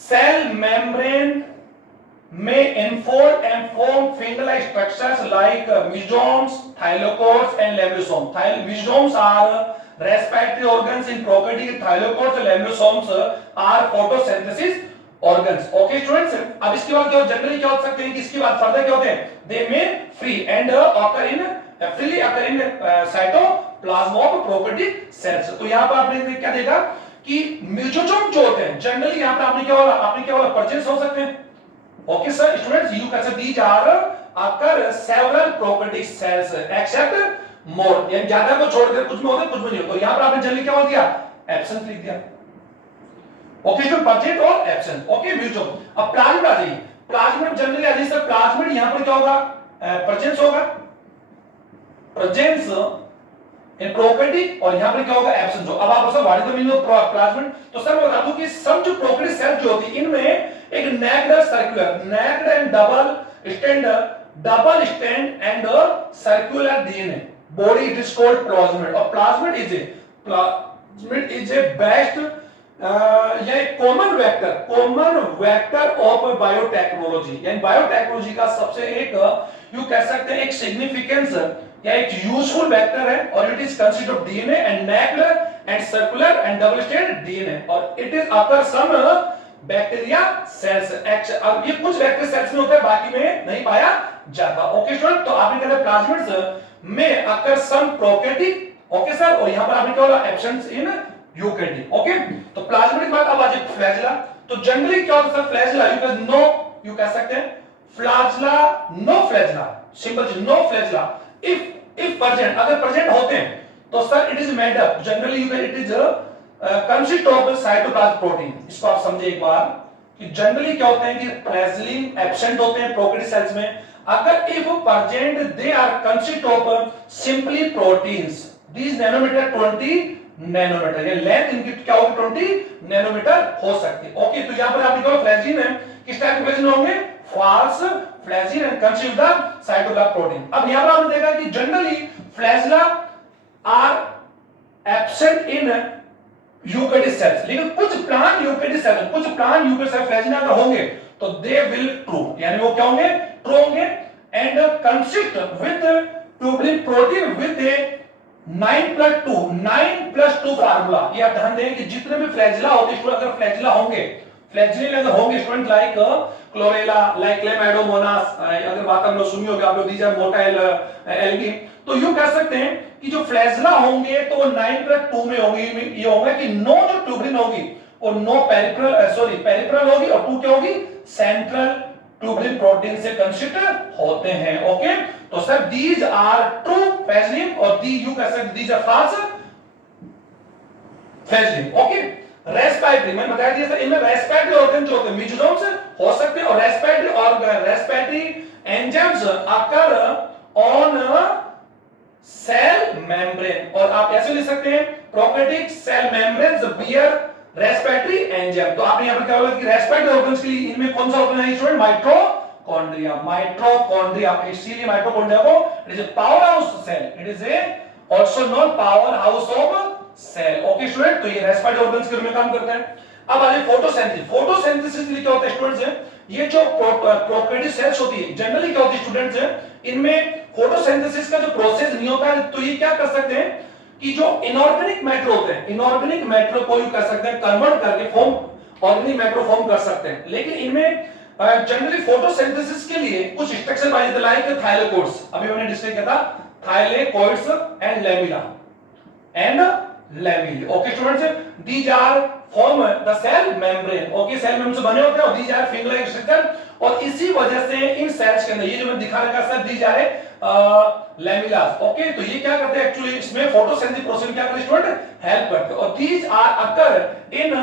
सेल मेम्ब्रेन में infold and form finger like structures like mesosomes, thylakoids and lamellosome. Mesosomes are respiratory organs in prokaryotic, thylakoids and lamellosomes are photosynthesis organs. Okay students, अब इसके बाद क्या जनरली क्या हो सकते हैं कि इसके बाद फर्दर क्या होते हैं, they may free and freely occur in cytoplasm of prokaryotic cells. तो यहाँ पर आपने क्या देखा कि मेसोसोम जो होते हैं जनरली यहाँ पर आपने क्या बोला परचेस हो सकते हैं। Okay sir students, you can से these are occur several prokaryotic cells except मोर, यानी ज्यादा को छोड़कर कुछ में होते कुछ में नहीं होते। तो यहां पर आपने जनरली क्या बोल दिया, एब्सेंट लिख दिया। ओके स्टूडेंट, परचेज और एब्सेंट। Okay mutual. अब प्लाज्मिड आ जाइए, प्लाज्मिड जनरली आ जाइए सर, प्लाज्मिड यहां पर क्या होगा, प्रेजेंस होगा, प्रेजेंस इन प्रोकैरियोटिक और यहां पर क्या होगा, एब्सेंट। अब आप sir what is the meaning of plasmid, तो सर मैं बता दूं कि सब जो प्रोकैरियोटिक सेल जो होती है इनमें एक naked circular naked and double stand and circular DNA body, it is called plasmid, or plasmid is a best यह एक कॉमन वेक्टर ऑफ बायोटेक्नोलॉजी, यानी बायोटेक्नोलॉजी का सबसे एक यू कह सकते हैं एक सिग्निफिकेंस या एक यूजफुल वेक्टर है, और it is consist of DNA and naked and circular and double stranded DNA, और it is occur some bacteria cells. अब ये कुछ बैक्टीरिया सेल्स में होता है, बाकी में नहीं पाया जाता। ओके स्टूडेंट, तो आपने कहा प्लाज्मिड्स में अकर सम प्रोकैरियोटिक, ओके सर, और यहां पर आपने क्या बोला एब्सेंस इन यूकैरियोटिक। ओके, तो प्लाज्मिड के बाद अब आ जाए फ्लैजेला। तो जनरली क्या होता है सर फ्लैजेला, यू कह सकते हैं flagella, no flagella, simple no flagella. If present, अगर प्रेजेंट होते हैं तो sir it is made up generally you can it is consist of cytoplasm protein. इसको आप समझे एक बार कि जनरली क्या होते हैं कि फ्लैजेलिन एब्सेंट होते हैं प्रोकैरियोटिक सेल्स में, अगर if present they are consist of simply proteins, these nanometer 20 nanometer, ये लेंथ इनकी क्या होगी 20 नैनोमीटर हो सकती है। ओके, तो यहां पर आप लिखो फ्लैजिन है, किस टाइप के फ्लैजिन होंगे, false flagellin and consist the cytoplasm protein. अब यहां पर आपने देखा कि generally flagella are absent in eukaryotic cells, लेकिन कुछ प्लांट यूकैरियोटिक सेल फ्लैजिन अगर होंगे तो दे विल ट्रू, यानी वो क्या होंगे ट्रू होंगे, and consist with tubulin protein with A 9+2 formula. ये आप ध्यान दें कि जितने भी फ्लैजिला होते हैं, अगर फ्लैजिला होंगे, फ्लैजिलिन अगर होंगे student like chlorella, like Chlamydomonas, अगर बात हम लोग सुनी होगी आप लोग, दीज आर मोटाइल एल्गी, तो यूं कह सकते हैं कि जो फ्लैजिला होंगे तो 9+2 में होंगे। ये होगा कि नो जो ट्यूबुलिन होगी और नो पेरिफेरल होगी, और 2 क्या होगी सेंट्रल ट्यूबुलिन प्रोटीन से कंसिस्ट होते हैं। ओके, तो sir these are true flagellin, और दी यू कह सकते these are false flagellin. Okay, respiratory मैंने बताया दिया सर, इनमें रेस्पिरेटरी ऑर्गन जो होते हैं म्यूजिनोम्स हो सकते हैं, और respiratory organ respiratory enzymes occur on cell membrane, और आप ऐसे लिख सकते हैं prokaryotic cell membranes bear respiratory enzyme. तो आपने यहां पर क्या बोला कि रेस्पिरेटरी ऑर्गन्स के लिए इनमें कौन सा ऑर्गन है स्टूडेंट, माइटोकॉन्ड्रिया, इसीलिए माइटोकॉन्ड्रिया को it is a power house cell, it is a also non power house of cell. Okay student, तो ये रेस्पिरेटरी ऑर्गन्स के रूप में काम करता है। अब आ जाए फोटोसिंथेसिस। फोटोसिंथेसिस के लिए क्या होता है स्टूडेंट्स, ये जो प्रोकैरियोटिक सेल्स होती है जनरली क्या होती है स्टूडेंट्स, इनमें फोटोसिंथेसिस का जो प्रोसेस नहीं होता है, तो ये क्या कर सकते हैं कि जो इनऑर्गेनिक मैटर होते हैं, इनऑर्गेनिक मैटर को यू कर सकते हैं कन्वर्ट करके फॉर्म ऑर्गेनिक मैटर फॉर्म कर सकते हैं, लेकिन इनमें जनरली फोटोसिंथेसिस के लिए कुछ स्ट्रक्चर पाए जाते हैं लाइक थाइलेकोइड्स, अभी हमने डिस्कस किया था thylakoids and lamella okay students, these are form the cell membrane. Okay, cell membrane से बने होते हैं, और these are finger like structure, और इसी वजह से इन सेल्स के अंदर ये जो मैं दिखा रखा सर दीज आर लैमेलास। ओके, तो ये क्या करते हैं एक्चुअली इसमें फोटोसिंथेसिस प्रोसेस क्या करते हैं स्टूडेंट, हेल्प करते हैं, और these are occur in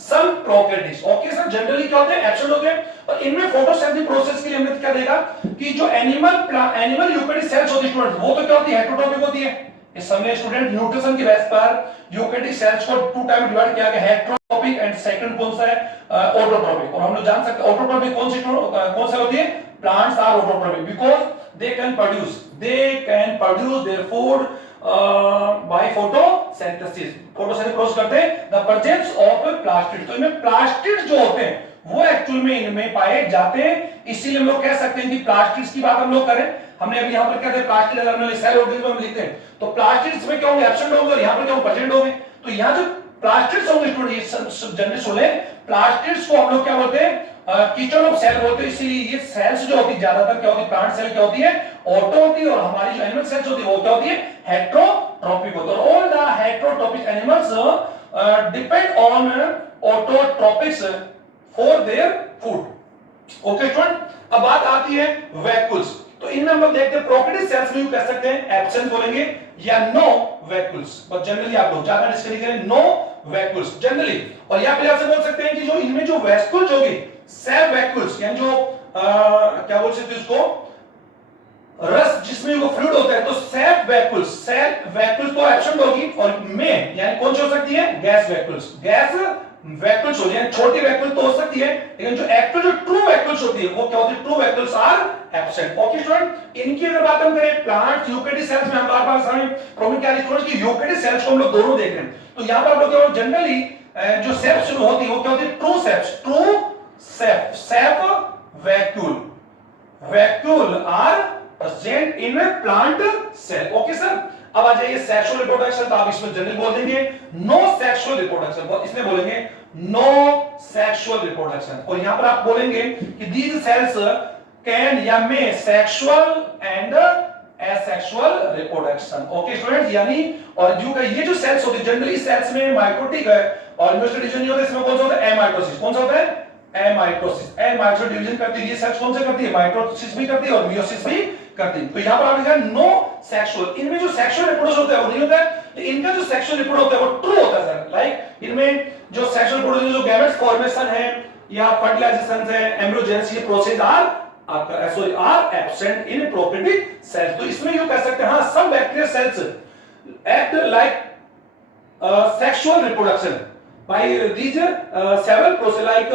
some prokaryotes. Okay sir, generally क्या होते हैं एब्सेंट होते हैं, और इनमें फोटोसिंथेसिस प्रोसेस के लिए हमने क्या देखा कि जो एनिमल यूकैरियोटिक सेल्स होती है स्टूडेंट, वो तो क्या होती है हेटेरोट्रॉपिक होती है। इस समय स्टूडेंट न्यूट्रिशन की बेस पर यूकैरियोटिक सेल्स को 2 टाइम डिवाइड किया गया, हेटेरोट्रॉपिक एंड सेकंड कौन सा है ऑटोट्रॉपिक, और हम लोग जान सकते हैं ऑटोट्रॉपिक कौन सा होती है, plants are autotrophic because they can produce their food by photosynthesis process करते हैं the presence of plastids। तो इनमें प्लास्टिड्स जो होते हैं वो एक्चुअल में इनमें पाए जाते हैं, इसीलिए हम लोग कह सकते हैं कि प्लास्टिड्स की बात हम लोग करें, हमने अभी यहां पर क्या थे प्लास्टिड अगर हमने सेल ऑर्गेनिज्म में लिखते हैं तो प्लास्टिड्स में क्या होंगे एब्सेंट होंगे, और यहां पर क्या होंगे प्रेजेंट होंगे। तो यहां जो प्लास्टिड्स होंगे स्टूडेंट, ये जनरली सुने प्लास्टिड्स को हम लोग क्या बोलते हैं किचन ऑफ सेल बोलते हैं, इसीलिए ये सेल्स जो होती है ज्यादातर क्या होती है प्लांट सेल क्या होती है ऑटो होती है, और हमारी जो एनिमल सेल्स होती है वो क्या होती है हेटेरोट्रॉपिक होती है। All the heterotrophic animals depend on autotrophics for their food. Okay student, अब बात आती है वैक्यूल्स। तो इनमें हम लोग देखते हैं प्रोकैरियोटिक सेल्स में कह सकते हैं एब्सेंट बोलेंगे या नो वैक्यूल्स, बट जनरली आप लोग ज्यादा डिस्कस करेंगे नो वैक्यूल्स जनरली, और यहां पे आपसे बोल सकते हैं कि जो इनमें जो वैक्यूल्स होगी सेल वैक्यूल्स, यानी जो क्या बोल सकते हैं उसको रस जिसमें वो फ्लूइड होता है, तो सेल वैक्यूल्स तो एब्सेंट होगी, और में यानी कौन सी हो सकती है गैस वैक्यूल्स हो जाए, छोटी वैक्यूल तो हो सकती है, लेकिन जो एक्चुअल जो ट्रू वैक्यूल्स होती है वो क्या होती है true vacuoles are absent. Okay student, इनकी अगर बात हम करें प्लांट यूकैरियोटिक सेल्स में हम बार-बार सामने प्रॉब्लम क्या है स्टूडेंट्स की यूकैरियोटिक सेल्स को हम लोग दोनों देख रहे हैं, तो यहां पर हम लोग जनरली जो सेफ शुरू होती है वो क्या होती है? True sap, true sap, sap vacuole, vacuole are present in plant cell. Okay sir, अब आ जाइए सेक्सुअल रिप्रोडक्शन, तो आप इसमें जनरल बोल देंगे नो सेक्सुअल रिप्रोडक्शन, इसमें बोलेंगे नो सेक्सुअल रिप्रोडक्शन। और यहां पर आप बोलेंगे कि दीज सेल्स कैन या may sexual and asexual reproduction. Okay students, यानी और ये जो सेल्स होती है जनरली सेल्स में माइटोटिक है और म्यूटोटिक डिवीजन नहीं होता, इसमें कौन सा होता है? एमाइटोसिस। कौन सा होता है? एमाइटोसिस। एमाइटोसिस डिवीजन करती है ये सेल्स, कौन से करती है? माइटोसिस भी करती है और मियोसिस भी करती है। तो यहां पर आप लिखा है नो सेक्सुअल, इनमें जो सेक्सुअल रिप्रोडक्शन होता है वो नहीं होता है, इनका जो सेक्सुअल रिप्रोडक्शन होता है वो ट्रू होता है सर। लाइक इनमें जो सेक्सुअल रिप्रोडक्शन, जो गैमेट्स फॉर्मेशन है या फर्टिलाइजेशन है, एम्ब्रियोजेनेसिस, ये process are absent in prokaryotic cells. तो इसमें यू कह सकते हैं हां, some bacterial cells act like sexual reproduction by these several process like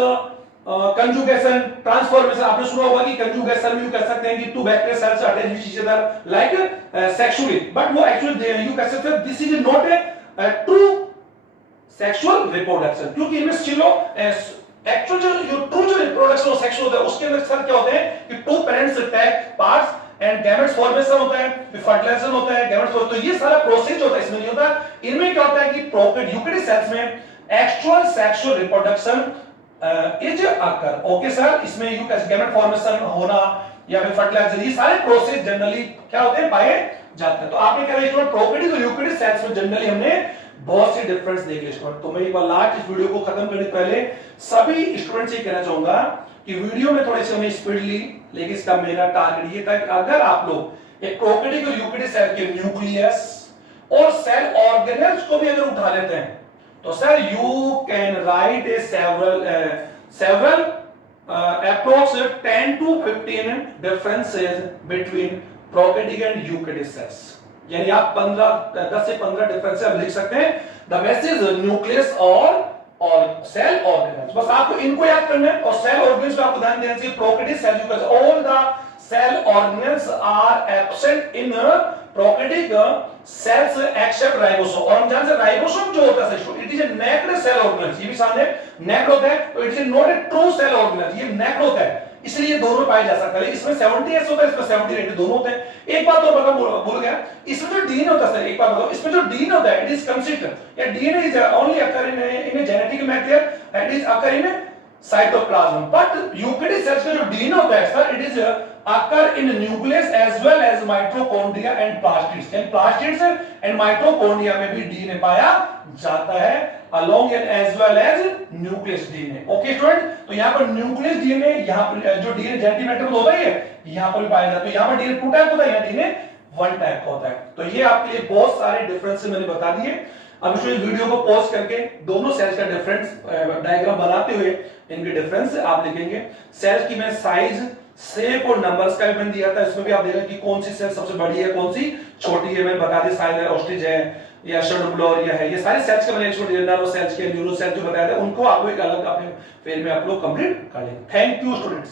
conjugation, transformation. आपने सुना होगा कि कंजुगेशन में यू कह सकते हैं कि two bacterial cells attach with each other like sexually, but वो एक्चुअली यू कह सकते हैं this is not a true sexual reproduction, क्योंकि इनमें स्टिलो एक्चुअल जो ट्रू जो रिप्रोडक्शन और सेक्सुअल होता है उसके अंदर सर क्या होते हैं कि two parents attack parts and gametes formation होता है, फिर फर्टिलाइजेशन होता है, गैमेट्स, तो ये सारा प्रोसेस होता है, इसमें नहीं होता। इनमें क्या होता है कि यूकेरियोटिक सेल्स में actual sexual reproduction is occur. Okay sir, इसमें यू गैमेट फॉर्मेशन होना या फिर फर्टिलाइजेशन, ये सारे प्रोसेस जनरली क्या होते हैं? पाए जाते हैं। तो आपने कहा स्टूडेंट प्रोकैरियोटिक और यूकेरियोटिक सेल्स में जनरली हमने बहुत सी डिफरेंस देख ली स्टूडेंट। तो मैं एक बार लास्ट इस वीडियो को खत्म करने से पहले सभी स्टूडेंट से कहना चाहूंगा कि वीडियो में थोड़ी सी हमने स्पीड ली, लेकिन इसका मेरा टारगेट ये था कि अगर आप लोग एक प्रोकैरियोटिक और यूकेरियोटिक सेल के न्यूक्लियस और सेल ऑर्गेनेल्स को भी अगर उठा लेते हैं तो sir you can write A several approx 10 to 15 differences between prokaryotic and eukaryotic cells। यानी आप 10 से 15 डिफरेंस आप लिख सकते हैं। द बेस्ट इज न्यूक्लियस और सेल ऑर्गेनेल्स, बस आपको इनको याद करना है। और सेल ऑर्गेनेल्स पे आपको ध्यान देना चाहिए prokaryotic cell, because all the cell organelles are absent in prokaryotic cells except ribosome. और हम जानते हैं राइबोसोम जो होता है it is a naked cell organelles, ये भी सामने नेक्ड होता है, तो it is not a true cell organelles, ये नेक्ड होता है, इसलिए ये दोनों पाए जा सकते हैं। इसमें 70s होता है, इसमें 70 दोनों होते हैं। एक बात और भूल गया, इसमें जो डीएनए होता है, एक बात बताओ, इसमें जो डीएनए होता है इट इज कंसिस्टेंट, या DNA is only occur in a genetic material, it is occur in cytoplasm, but eukaryotic sales का जो डीएनए होता है sir it is occur in nucleus as well as mitochondria and plastids, and plastids and mitochondria में भी DNA पाया जाता है along and as well as nucleus DNA. Okay student, तो यहाँ पर न्यूक्लियस डीएनए, यहाँ पर जो डीएनए जेनेटिक मैटर होता है यहाँ पर भी पाया जाता है। यहाँ पर डीएनए 2 टाइप होता है, यहाँ डीएनए 1 टाइप का होता है। तो ये आपके लिए बहुत सारे डिफरेंस मैंने बता दिए। अब इस वीडियो को पॉज करके दोनों सेल्स का डिफरेंस डायग्राम बनाते हुए इनके डिफरेंस आप लिखेंगे। सेल्स की मैं साइज, शेप और नंबर्स का भी मैंने दिया था, इसमें भी आप देखेंगे कि कौन सी सेल सबसे बड़ी है, कौन सी छोटी है, मैंने बता दिया। साइज है, ऑस्ट्रिच है या शर्डुब्लोरिया है, ये सारे सेल्स का मैंने एक्सपर्ट सेल्स के न्यूरो सेल जो बताया था, उनको आप लोग एक अलग अपने फेज में आप लोग कंप्लीट कर लेंगे। Thank you students.